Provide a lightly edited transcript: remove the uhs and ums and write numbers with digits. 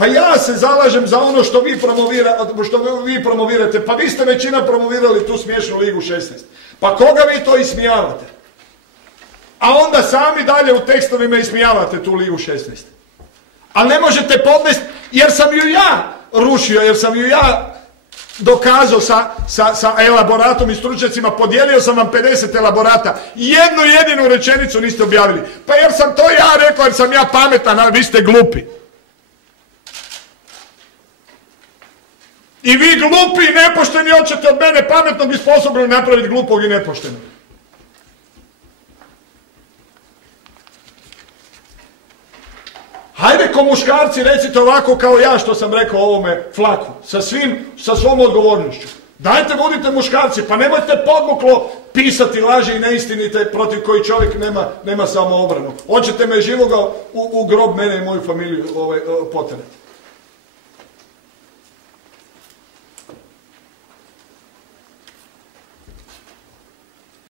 Pa ja se zalažem za ono što vi promovirate. Pa vi ste većina promovirali tu smiješnu Ligu 16. Pa koga vi to ismijavate? A onda sami dalje u tekstovima ismijavate tu Ligu 16. Ali ne možete podnesti, jer sam ju ja rušio, jer sam ju ja dokazao sa elaboratom i stručnjacima, podijelio sam vam 50 elaborata. Jednu jedinu rečenicu niste objavili. Pa jer sam to ja rekao, jer sam ja pametan, a vi ste glupi. I vi glupi i nepošteni hoćete od mene pametnog i sposobnog napraviti glupog i nepoštenog. Hajde ko muškarci recite ovako kao ja što sam rekao ovome flaku, sa svom odgovornošću. Dajte budite muškarci, pa nemojte podmuklo pisati laži i neistinite protiv koji čovjek nema samoobranu. Hoćete me živoga u grob mene i moju familiju potjerati.